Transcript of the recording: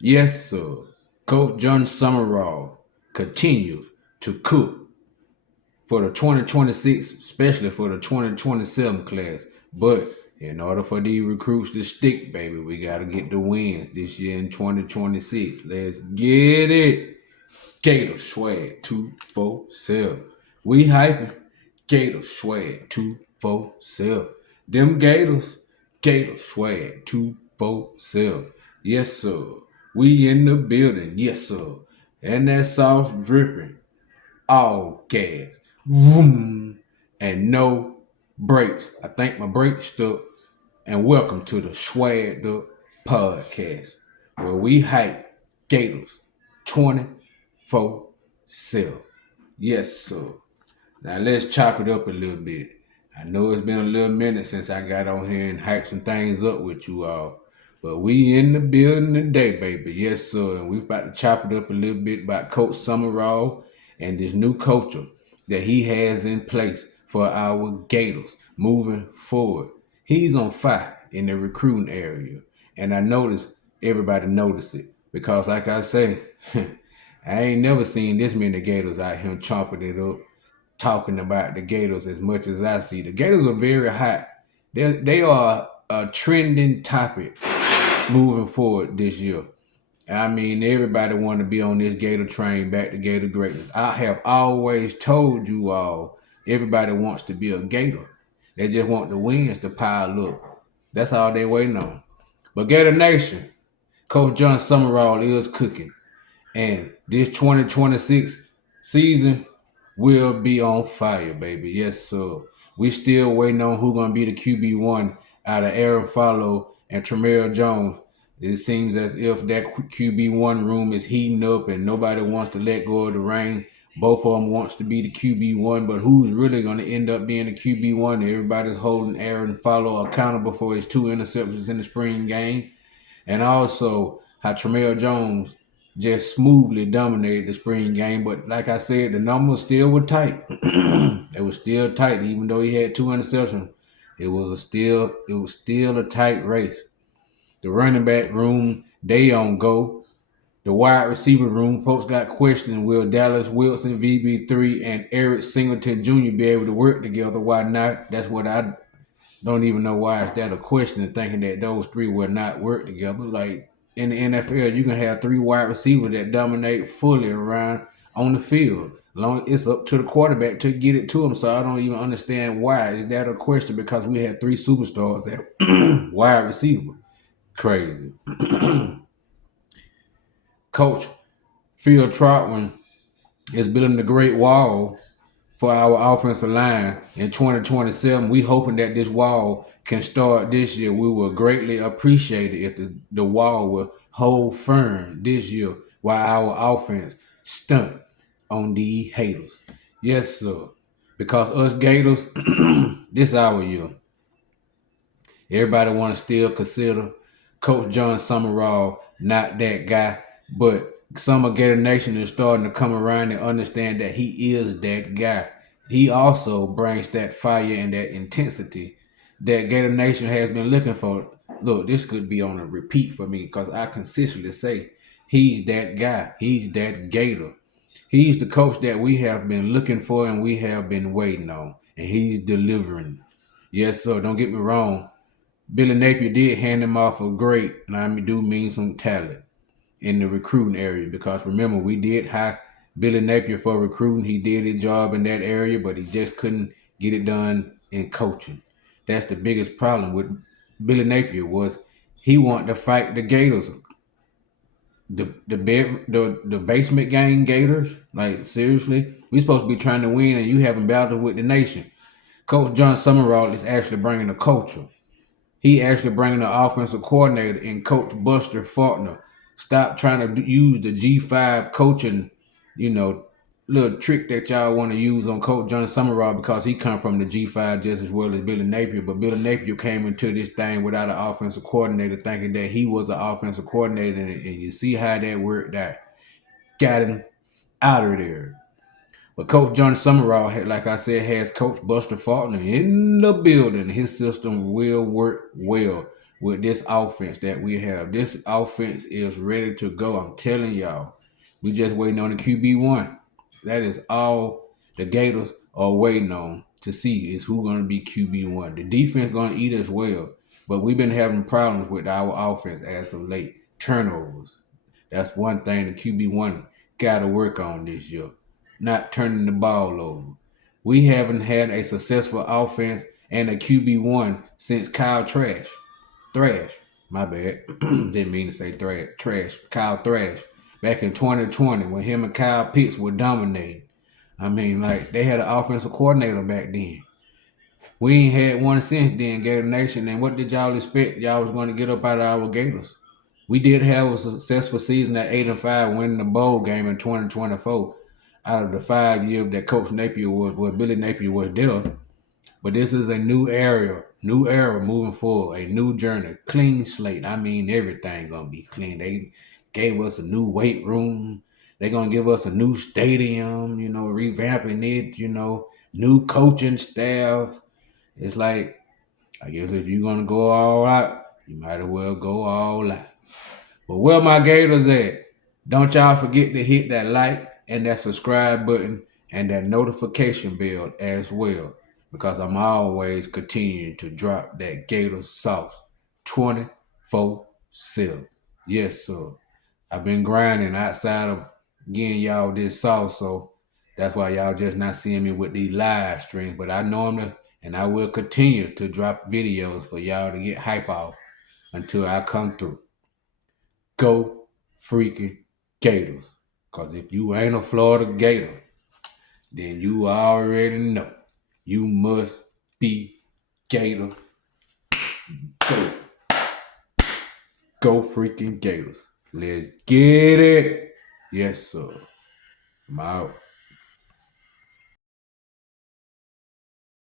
Yes, sir. Coach John Sumrall continues to cook for the 2026, especially for the 2027 class. But in order for these recruits to stick, baby, we got to get the wins this year in 2026. Let's get it. Gators swag 247. We hyping. Gators swag 247. Them Gators swag 247. Yes, sir. We in the building. Yes, sir. And that sauce dripping. All gas. Vroom. And no brakes. I think my brakes stuck. And welcome to the Swagged Up Podcast, where we hype Gators 24/7. Yes, sir. Now let's chop it up a little bit. I know it's been a little minute since I got on here and hyped some things up with you all. But we in the building today, baby. Yes, sir. And we about to chop it up a little bit about Coach Summerall and this new culture that he has in place for our Gators moving forward. He's on fire in the recruiting area. And I noticed everybody noticed it. Because like I say, I ain't never seen this many Gators out here chomping it up talking about the Gators as much as I see. The Gators are very hot. They are a trending topic moving forward this year. I mean, everybody want to be on this Gator train back to Gator greatness. I have always told you all, everybody wants to be a Gator. They just want the wins to pile up. That's all they waiting on. But Gator Nation, Coach John Summerall is cooking. And this 2026 season will be on fire, baby. Yes, sir. We still waiting on who gonna be the QB1 out of Aaron Follow and Tremere Jones. It seems as if that QB1 room is heating up and nobody wants to let go of the reign. Both of them wants to be the QB1, but who's really going to end up being the QB1? Everybody's holding Aaron Follow accountable for his 2 interceptions in the spring game. And also how Tremere Jones just smoothly dominated the spring game. But like I said, the numbers still were tight. They were still tight, even though he had 2 interceptions. It was still a tight race. The running back room, they on go. The wide receiver room, folks got questioning, will Dallas Wilson, VB3, and Eric Singleton Jr. be able to work together? Why not? That's what I don't even know why is that a question, thinking that those three will not work together. Like in the NFL, you can have three wide receivers that dominate fully around on the field. Long it's up to the quarterback to get it to him. So I don't even understand why. Is that a question? Because we had three superstars at wide receiver. Crazy. Coach Phil Trotman is building the Great Wall for our offensive line in 2027. We hoping that this wall can start this year. We will greatly appreciate it if the wall will hold firm this year while our offense stunt on the haters. Yes, sir. Because us Gators, this our year. Everybody want to still consider Coach John Summerall not that guy, but some of Gator Nation is starting to come around and understand that he is that guy. He also brings that fire and that intensity that Gator Nation has been looking for. Look, this could be on a repeat for me because I consistently say he's that guy. He's that Gator. He's the coach that we have been looking for and we have been waiting on, and he's delivering. Yes, sir. Don't get me wrong. Billy Napier did hand him off a great, and I do mean some talent in the recruiting area because remember, we did hire Billy Napier for recruiting. He did his job in that area, but he just couldn't get it done in coaching. That's the biggest problem with Billy Napier was he wanted to fight the Gators, the basement gang Gators. Like seriously, we supposed to be trying to win, and you haven't battled with the nation. Coach John Summerall is actually bringing a culture. He actually bringing the offensive coordinator and Coach Buster Faulkner. Stop trying to use the G5 coaching, you know, little trick that y'all want to use on Coach John Summerall because he come from the G5 just as well as Billy Napier. But Billy Napier came into this thing without an offensive coordinator, thinking that he was an offensive coordinator, and you see how that worked out. Got him out of there. But Coach John Summerall, like I said, has Coach Buster Faulkner in the building. His system will work well. with this offense that we have. This offense is ready to go. I'm telling y'all. We just waiting on the QB1. That is all the Gators are waiting on to see is who going to be QB1. The defense going to eat as well. But we've been having problems with our offense as of late. Turnovers. That's one thing the QB1 got to work on this year. Not turning the ball over. We haven't had a successful offense and a QB1 since Kyle Thrash. My bad. Didn't mean to say trash. Kyle Thrash. Back in 2020 when him and Kyle Pitts were dominating. I mean, like, they had an offensive coordinator back then. We ain't had one since then, Gator Nation. And what did y'all expect? Y'all was going to get up out of our Gators. We did have a successful season at 8-5, winning the bowl game in 2024 out of the 5 years that Coach Napier was, well, Billy Napier was there. But this is a new era moving forward, a new journey, clean slate. I mean, everything gonna be clean. They gave us a new weight room. They're gonna give us a new stadium, revamping it, new coaching staff. It's like, I guess if you're gonna go all out, you might as well go all out. But where my Gators at? Don't y'all forget to hit that like and that subscribe button and that notification bell as well. Because I'm always continuing to drop that Gator sauce 24/7. Yes, sir. I've been grinding outside of getting y'all this sauce, so that's why y'all just not seeing me with these live streams. But I normally and I will continue to drop videos for y'all to get hype off until I come through. Go freaking Gators. Because if you ain't a Florida Gator, then you already know. You must be Gator. Go. Go freaking Gators. Let's get it. Yes, sir. I'm out.